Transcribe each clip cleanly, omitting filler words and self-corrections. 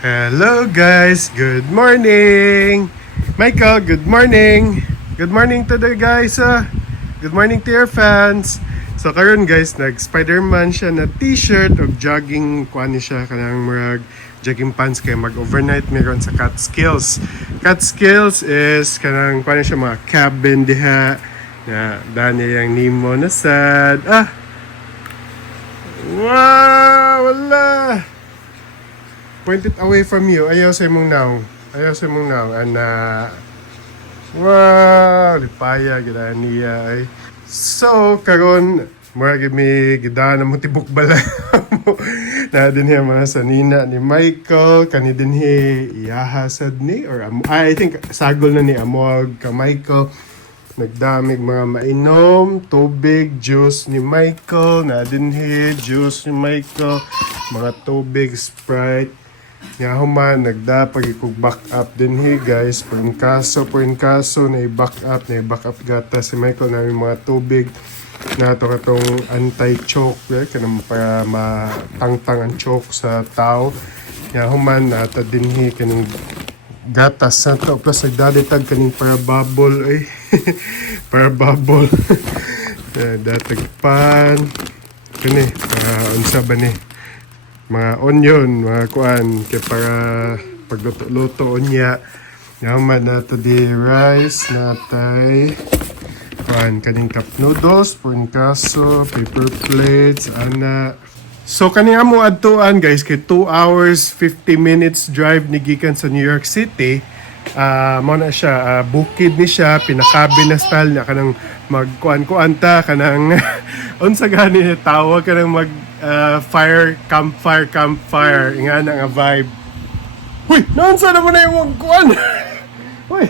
Hello guys, good morning! Michael, good morning! Good morning to the guys, good morning to your fans! So karon guys, nag-Spider-Man siya na t-shirt o jogging kuan siya kanang murag jogging pants kay mag-overnight meron sa Catskills. Catskills is kanang kuan siya mga cabin diha na dani yang Nemo na sad. Wow! Wala! Point it away from you. Ayaw sa imong now. Ayaw sa imong now. Wow! Lipaya, gila niya ay. So, karon mura gimi gida na mo tibok bala mo. Na din hiya mga sanina ni Michael. Kani din hi iyahasad ni. Or I think sagol na ni Amog ka Michael. Nagdamig mga mainom, tubig, juice ni Michael. Na din hi juice ni Michael. Mga tubig, Sprite. Nga human, nagdapag ikog back up din hi guys. Po in kaso, na i-back up gata si Michael namin mga tubig na ito katong anti-choke kanang para matangtang ang choke sa tao. Nga human, nata din hi kaning gatas na to. Plus nagdaditag kaning para bubble para bubble. Datag pan. Kani, unsa ba ni? Mga onion, mga kuan kay para pagluto-luto unya. Yaman na to di rice natay kuan kaning cup noodles, pun kaso, paper plates, ana. So kaning amo adtuan guys kay 2 hours 50 minutes drive ni gikan sa New York City. Mo na siya bukid ni siya, pinakabi na style niya kanang magkuan-kuan ta kanang unsa gani tawag kanang mag campfire nga na nga vibe. Uy, naunsa naman na yung kuan. Uy,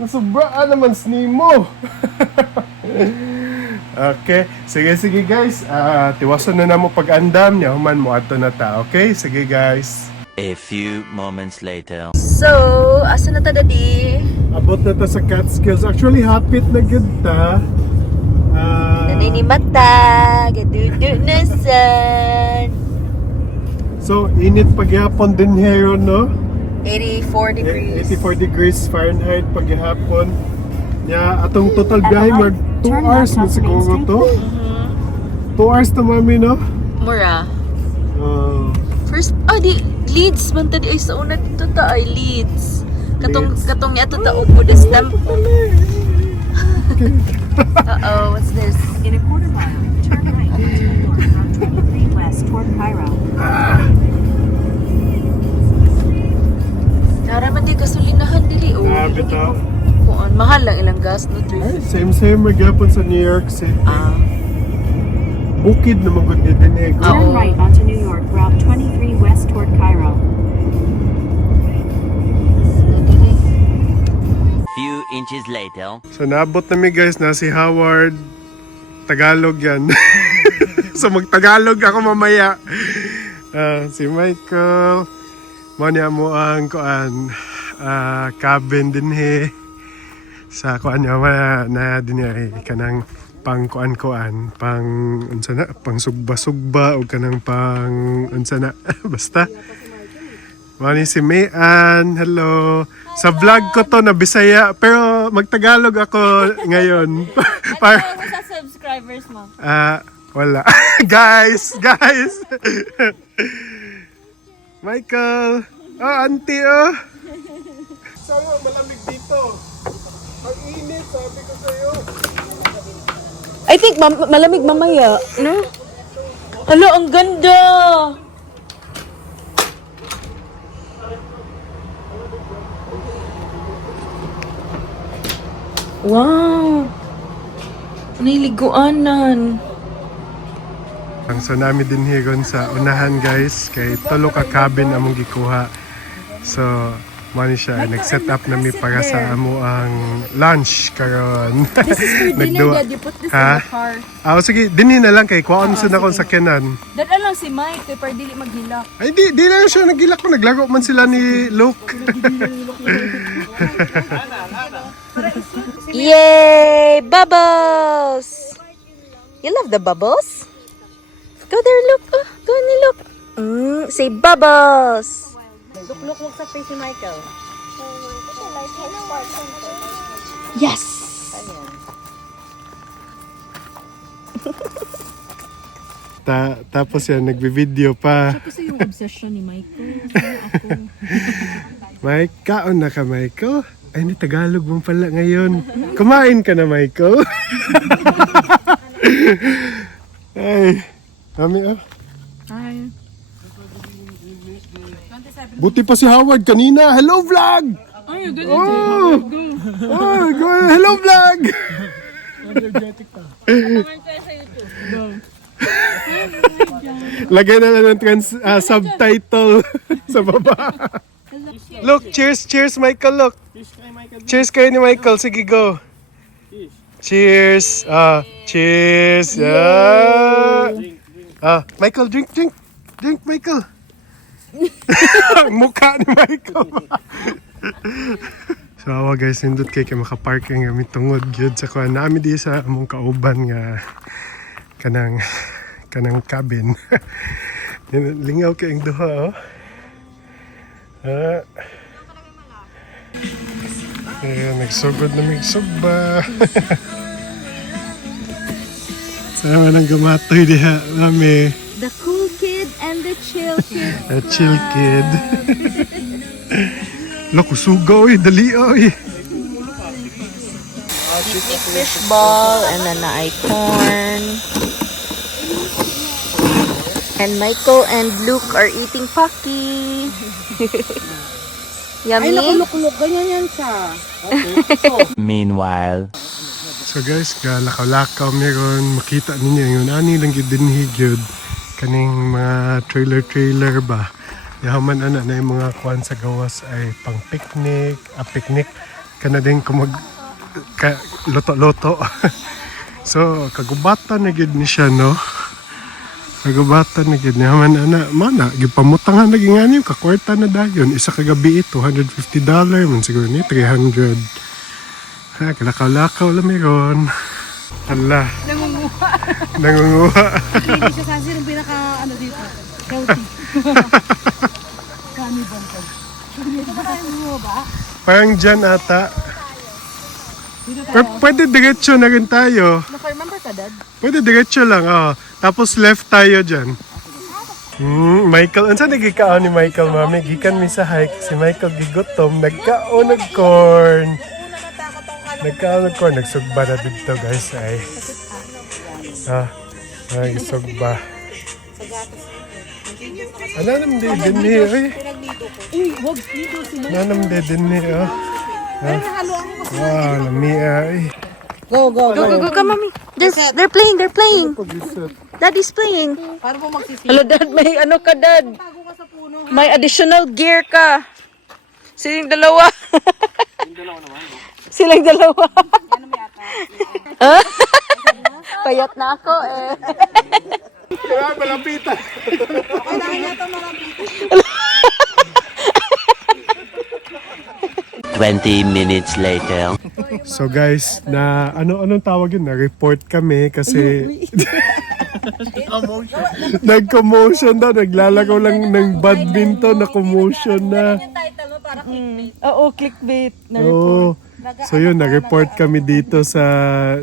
nasubraan naman snimo. Okay, sige guys, tiwason na namo pag-andam niya human mo adto na ta. Okay, sige guys. A few moments later. So, asa na ta dadi? Abot na ta sa Catskills. Actually, hapit na gud ta. Nanay ni mata, gadudu na san. So, init paghapon din here, no? 84 degrees. 84 degrees Fahrenheit paghapon. Yeah, atong total biyahe mag 2 hours mo siguro to. 2 hours to mami, no? Mura. Uh, First, di Leeds man ta di ay sa una dito ta ay Leeds. Katong yato ta upo the stamp. Uh-oh, what's this? In a quarter mile, turn right onto New York Route 23 west toward Cairo. Naraman di gasolinahan dili o. bitaw. Kuan mahal lang ilang gas no Ay, 3. same maghapon sa New York City. Bukid naman gud din eh. Turn right onto New York Route 23 west toward Cairo. Few inches later. So naabot namin guys na si Howard. Tagalog yan. So magtagalog ako mamaya. Si Michael. Manya mo ang kuan cabin din he. Sa kuan niya na din kanang pang kuan pang unsa na pang sugba o kanang pang unsa na basta. Mani si Mayan, hello. Sa vlog ko to na Bisaya, pero magtagalog ako ngayon. Para sa subscribers mo? wala. guys. Michael. Auntie Sayo, malamig dito. Mag-init, sabi ko sa'yo. I think malamig mamaya, no? Alo, ang ganda! Wow! Niliguanan. Ang tsunami din higon sa unahan guys, kay tulo ka cabin among gikuha. So, mani siya, nag-set up nami para sa amo ang lunch karon. This is for dinner, Dad. You put this in the car. Sige, dinhi na lang kay kuhaan sa nakon sa Kenan. Dad, lang si Mike, kay para dili maghilak. Ay, di lang siya nagilak ko. Naglaro man sila ni Luke. Yay! Bubbles! You love the bubbles? Go there, look. Go and look. Say bubbles! Look sa face ni Michael. Yes! Tapos yan, nagbe-video pa. Kasi yung obsession ni Michael. Ako. Mike, kaon na ka, Michael? Ay, ni Tagalog mo pala ngayon. Kumain ka na, Michael? Ay, mami, oh. Hi. Buti pa si Howard kanina. Hello, vlog! Ay, ganun. Oh! Oh, go, hello, vlog! Lagay na lang ng subtitle sa baba. Look, cheers, Michael, look. Cheers kayo ni Michael. Sige, go. Cheers. Cheers. Michael, drink, Michael. Mukha ni Michael. So, awa guys, nindot kay makaparking kami tungod gyud sa kuan nami di sa among kauban nga kanang cabin. Lingaw kay ang duha, oh. Nagsugod na migsugba. Sama nang gamatoy diha, mami. The cool kid and the chill kid. A chill kid. Lako sugaw, dali oy. Picnic fish ball and then na corn. And Michael and Luke are eating Pocky. Yummy. Ay, nakulok-kulok. Ganyan yan siya. Meanwhile. So guys, lakaw-lakaw meron makita ninyo yung ani lang gyud dinhi gyud kaning mga trailer ba. Yaman ana na yung mga kuan sa gawas ay pang picnic, picnic kana din kumag loto-loto. So kagubatan na gyud ni siya, no. Kagubatan na gyud yaman ana mana gyud pamutangan naging ani ka kwarta na dayon isa ka gabi $250 man siguro ni 300. Ha, kalakaw-lakaw lang meron. Hala. Nangunguha. Hindi siya kasi yung pinaka, ano dito, healthy. Kami bantay. Hindi ba tayo mo ba? Parang dyan ata. Pwede diretso na rin tayo. Naka-remember ka, Dad? Pwede diretso lang, oh. Tapos left tayo dyan. Michael, ansa nagikaon ni Michael, mami? Gikan mi sa hike. Si Michael gigutom. Nagkaon ng corn. Nagsugba na dito, guys. Ay. Nagsugba. Anam di din ni, ay. Uy, wag dito si Mike. Anam di din ni, oh. Wow, lami, ay. Go, Mommy. They're playing. Daddy's playing. Para mo magsisisi. Hello, Dad. May ano ka, Dad? Tago ka sa puno. May additional gear ka. Silang dalawa. Silang dalawa. Payat na ako eh. Kaya malapitan. Okay na kanya ito malapitan. 20 minutes later. So guys, na anong tawag yun? Na-report kami kasi nag-commotion daw. Naglalagaw lang ng badminton na commotion na. Oo, clickbait. Oo. So yun, na-report kami dito sa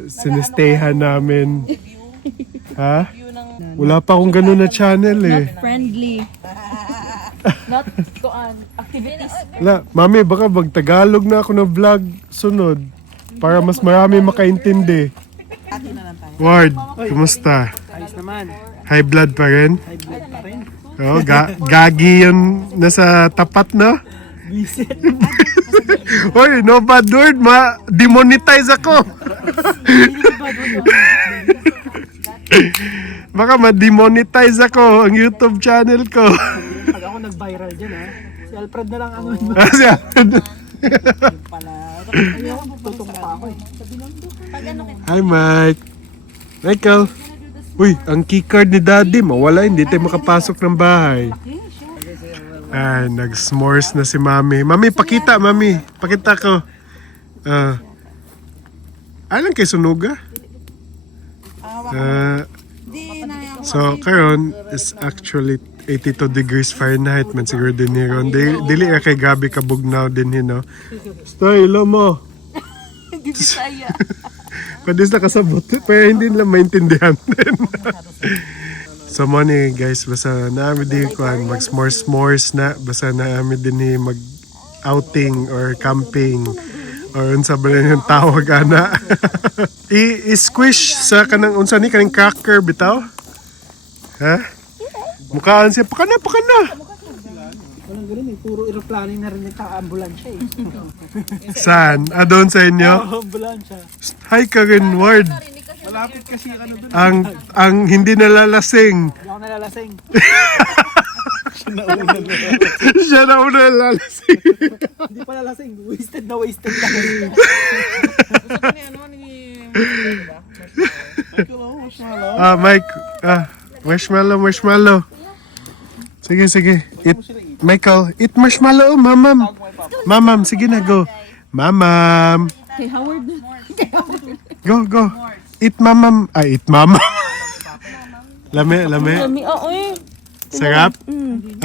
sinistayhan namin. Ha? Wala pa akong ganun na channel eh. Friendly. Not activities. Wala. Mami, baka mag-Tagalog na ako na vlog sunod para mas marami makaintindi. Ward, kumusta? Ayos naman. High blood pa rin? High blood pa rin. Oh, gagi yun nasa tapat, no? Visit. Hoy, no bad word, ma-demonetize ako. Baka ma-demonetize ako ang YouTube channel ko. Pag ako nag-viral dyan, ha? Si Alfred na lang ano. Pala. Tutong pa ako eh. Hi, Mike. Michael. Uy, ang keycard ni Daddy, mawala, hindi tayo makapasok ng bahay. Ay, nag-s'mores na si Mami. Mami, pakita, Mami. Pakita ko. Alam kay sunuga? So, karon is actually 82 degrees Fahrenheit man siguro din hiron. Dili ra kay gabi kabugnaw din no. Stoy, ilo mo. Hindi Bisaya. Pwede na kasabot, pero hindi nila maintindihan din. So money guys, basta naami din ko mag s'mores na, basta naami din mag outing or camping or unsa ba na yung tawag ana. I-squish sa kanang unsa ni kanang cracker bitaw? Ha? Mukhaan siya, pakana. Walang ganun eh. Puro aeroplano na rin yung ambulansya eh. Saan? Doon sa inyo? Ambulansya. Hi Karen Ward. Malapit kasi ano dun. Ang hindi nalalasing. Hindi ako nalalasing. Siya na una nalalasing. Hindi pa nalasing. Wasted na wasted lang. Mike. Marshmallow. Sige. Michael, eat marshmallow, mamam. Mamam, sige na, go. Mamam. Kay Howard. Go. Eat mamam. Eat mamam. Lame. Kami, oo eh. Sarap?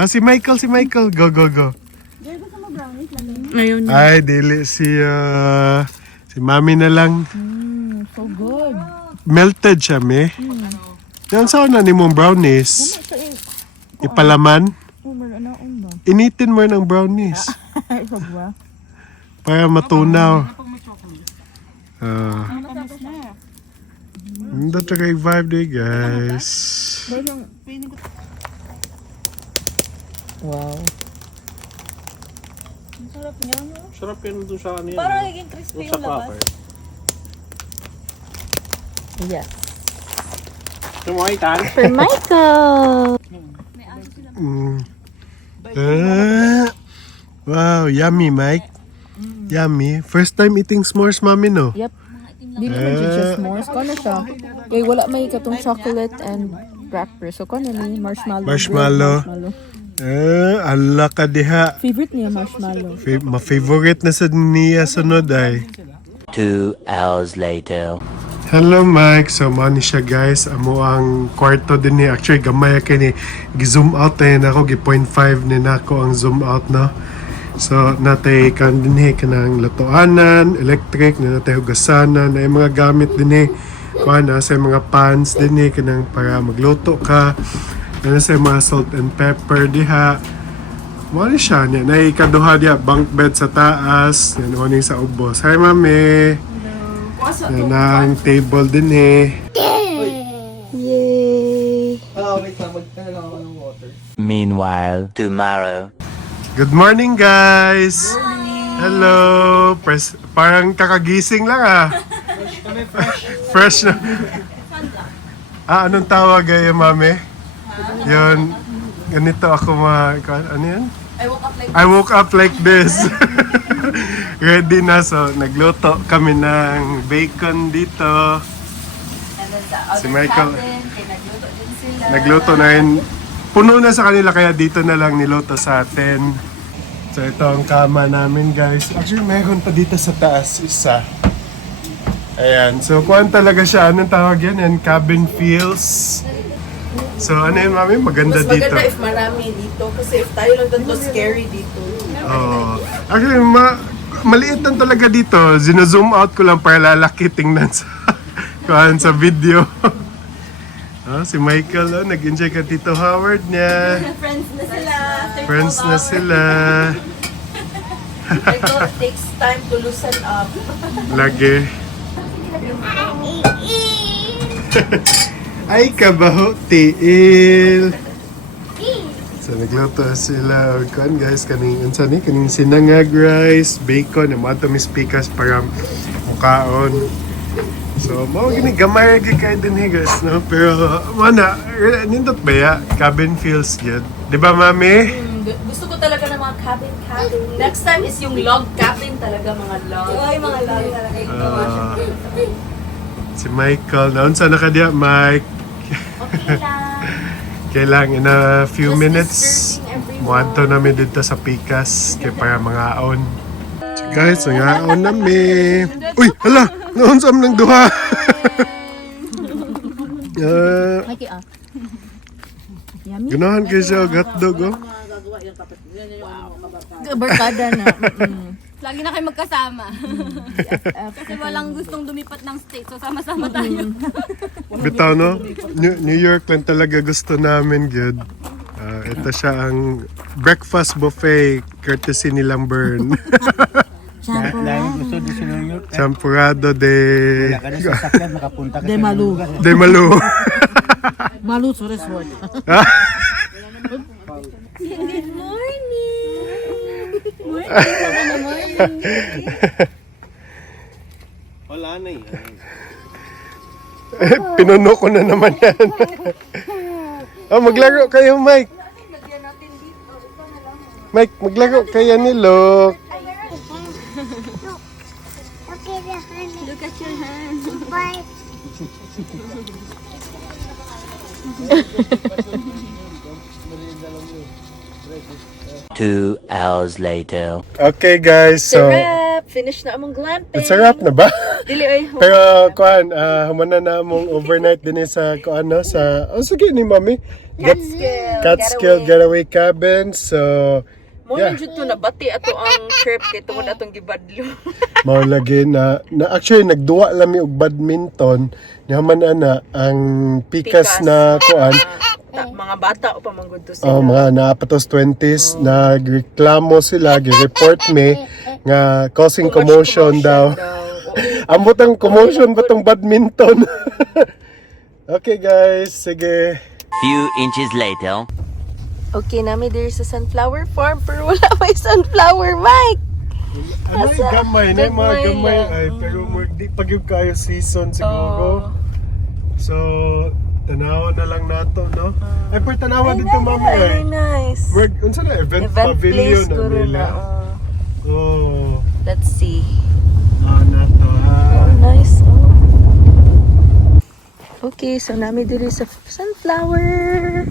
Si Michael. Go. Ayun. Ay, dili si mami na lang. So good. Melted siya, me. Yan saan na ni mong brownies? Ipalaman? Initin mo ng brownies. Para matunaw. Hindi kay vibe day, guys. Wow. Sarap yan doon sa ano yan. Parang naging crispy yung labas. Yes. Tumakitan. For Michael! Wow, yummy, Mike. Yummy. First time eating s'mores, mami, no? Yep. Di naman siya s'mores. Kano siya? Eh, wala may katong chocolate and cracker. So, kano ni Marshmallow. Ala ka diha. Favorite niya marshmallow. Ma-favorite na sa niya sunod ay. 2 hours later. Hello Mike, so mani siya guys. Amo ang kwarto din ni. Actually gamay kay ni. Gi-zoom out na ako, gi-0.5 ni nako ang zoom out no. So natay kan din kanang latoanan, electric, na natay hugasanan, na mga gamit din kuana sa mga pans din kanang para magluto ka. Na sa mga salt and pepper diha. Mani siya niya. Na ikaduha diha bunk bed sa taas, yan mani sa ubos. Hi mami. Yan ang table din Yay! Wait lang. Magkano lang ako ng water. Meanwhile, tomorrow. Good morning guys! Hello! Parang kakagising lang Kami fresh. Fresh na. Anong tawag ay mami? Yun, ganito ako ano yan? I woke up like this. Ready na, so nagluto kami ng bacon dito. Si Michael nagluto na yun. Puno na sa kanila kaya dito na lang niluto sa atin. So ito ang kama namin guys. Actually meron pa dito sa taas isa. Ayan, so kuhan talaga siya. Anong tawag yan? Cabin feels. So ano yun mami? Maganda Mas dito. maganda if marami dito. Kasi if tayo lang dito, scary dito. Oh. Actually, maliit lang talaga dito. Zino-zoom out ko lang para lalaki tingnan sa, sa video. Si Michael, nag-enjoy ka Tito Howard niya. Friends na sila. Friends na sila. Michael, it takes time to loosen up. Lagi. Ay, kabaho, tiil. So, nagluto sila. Kuan guys, kaning sinangag rice, bacon, yung mga tumispikas para mukaon. So, mao gini gamay gyud kay din guys, no? Pero mana, nindot ba ya? Cabin feels good. 'Di ba, mami? Gusto ko talaga ng mga cabin. Next time is yung log cabin talaga, mga log. Ay, mga log talaga ito. Si Michael, naon sa nakadiya, Mike? Okay lang. Kailang in a few Just minutes, dispersing everyone. muadto namin dito sa Pikas kay para mga aon. So guys, mga aon namin. Uy, hala! Naonsam ng duha! Yummy. Ganahan kayo siya og hotdog, oh. Barkada na. Lagi na kayo magkasama. Kasi walang gustong lumipat ng state, so sama-sama tayo. Bitaw, no? New York lang talaga gusto namin, good. Ito siya ang breakfast buffet courtesy ni Lambern. Dahil gusto din sa New York. Champurrado de... Wala ka na sa sakyan, makapunta ka De sa Malu. lugar. de Malu. Malu sa resort. Wala na eh. Pinuno ko na naman yan. Maglaro kayo, Mike. Mike, maglaro kayo ni Luke. Look at your hand. 2 hours later. Okay, guys, so... Sarap! Finish na among glamping. Ang sarap na ba? Dili ay Pero, kuan, humana na mong overnight din sa, kuan, no, sa... Oh, sige ni Mami. Catskill Getaway Cabin. So, Muna jud to nabati ato ang trip kay tungod atong gibadlo. mao lagi na actually nagduwa lami og badminton nihaman ana ang pikas na kuan Mga bata o pamanggod to sila. mga naapatos 20s nagreklamo sila gi-report me nga causing commotion daw. Ambot ang commotion ba tong badminton? Okay guys, sige. Few inches later. Okay, nami there sa sunflower farm pero wala may sunflower, Mike. Ano yung gamay? Na yung mga Gamay gamay lang. ay pero di pag yung kayo season siguro. So, tanawa na lang nato, no? Ay, pero tanawa dito, mami, ay. Very nice. Unsa na? Event Event pavilion place na guro nila. na. Oh. Let's see. Nato, Nice. Oh. Okay, so nami diri sa sunflower.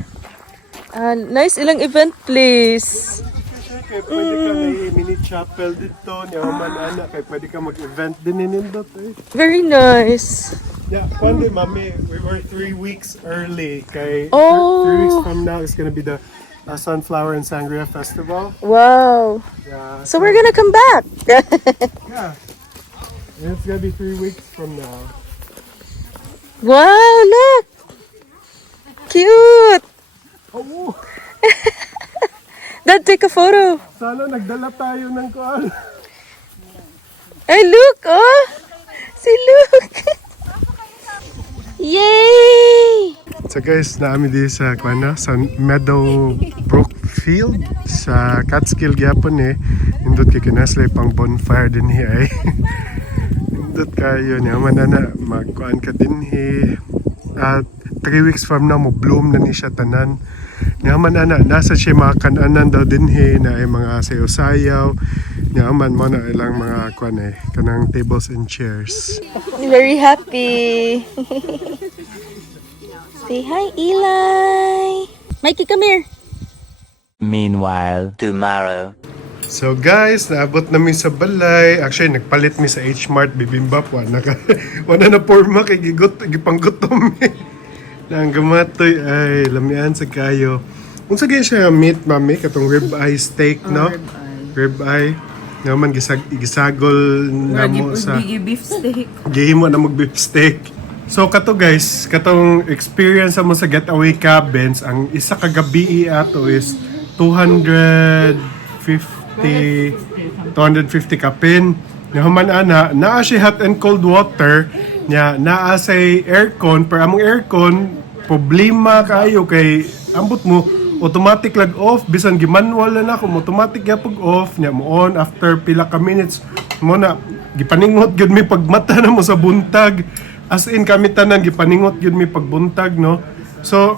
Nice ilang event place. Kaya pwede ka may mini chapel dito. Niyaman, anak. Kaya pwede ka mag-event din nindot, eh. Very nice. Yeah, one day, mami, we were 3 weeks early. Kay Oh. 3 weeks from now is gonna be the Sunflower and Sangria Festival. Wow. Yeah. So we're gonna come back. Yeah. And it's gonna be 3 weeks from now. Wow, look. Cute. Oh, Dad, take a photo. sana nagdala tayo ng kuan. Ay, look, oh. Si Luke. Yay! So guys, naami di sa kuan na sa Meadowbrook Field sa Catskill gyapon eh. Indot kay kinasle pang bonfire din ay. Indot kayo niya man na magkuan ka din at 3 weeks from now mo bloom na ni siya tanan. Niyaman ana nasa siya mga kananan daw din na ay mga sayaw-sayaw. Niyaman mo na ilang mga kuan kanang tables and chairs. Very happy. Say hi, Eli. Mikey, come here. Meanwhile, tomorrow. So guys, naabot namin sa balay. Actually, nagpalit mi sa H-Mart bibimbap. Wala na porma kay gipanggutom mi. Nang gamatoy ay lamian sa kayo. Unsa gyud siya meat, mami, katong rib eye steak, no? Rib eye. Naman gisagol na mo sa beef steak. gihimo na mag beef steak. So kato guys, katong experience mo sa Getaway Cabins, ang isa ka gabi ato is 250 kapin. Nahuman ana, naa siya hot and cold water, nya naa say aircon, pero among aircon problema kayo kay ambot mo automatic lag off bisan gimanual na nako automatic gyapog off nya mo on after pila ka minutes mo na gipaningot gyud mi pagmata na mo sa buntag. As in kami tanan gipaningot gyud mi pagbuntag, no. So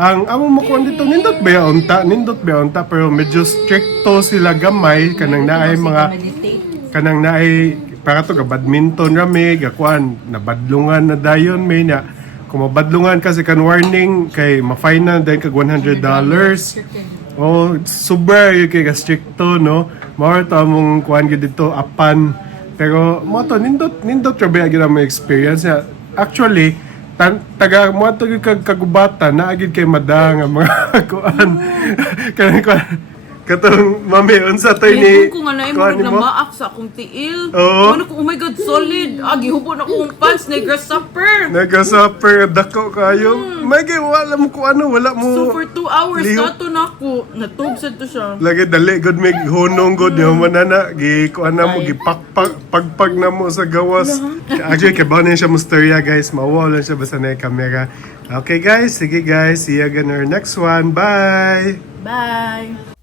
ang amo mo kon dito nindot ba unta pero medyo stricto sila gamay kanang naay mga kanang naay para to ga badminton rami gakuan nabadlungan na dayon may na kung mabadlungan kasi kan warning kay ma-fine na dahil kag $100. Oh, sobra yung kay stricto, no? Mao to among kuan gyud dito apan pero mo to nindot trabe gyud ang experience. Actually taga mo ato gyud kag kagubatan naagid kay madang ang mga kuan. Kanang kuan. Katong mami unsa toy ni? Kung nga na kuan mo nimo? maak sa akong tiil. Oo. Ano ko, oh my God, solid. Gihubon ako kong pants na grasshopper. Nagka-supper dako kayo. May kay wala mo ko ano, wala mo. So for 2 hours Liho. na to na ako. Natugsan to siya. Lagi dali good mig hunong good yo manana gi kuan na mo pagpag na mo sa gawas. Actually kay ba siya mustarya guys, mawalan siya basta na yung camera. Okay guys, sige guys, see you again in our next one. Bye. Bye.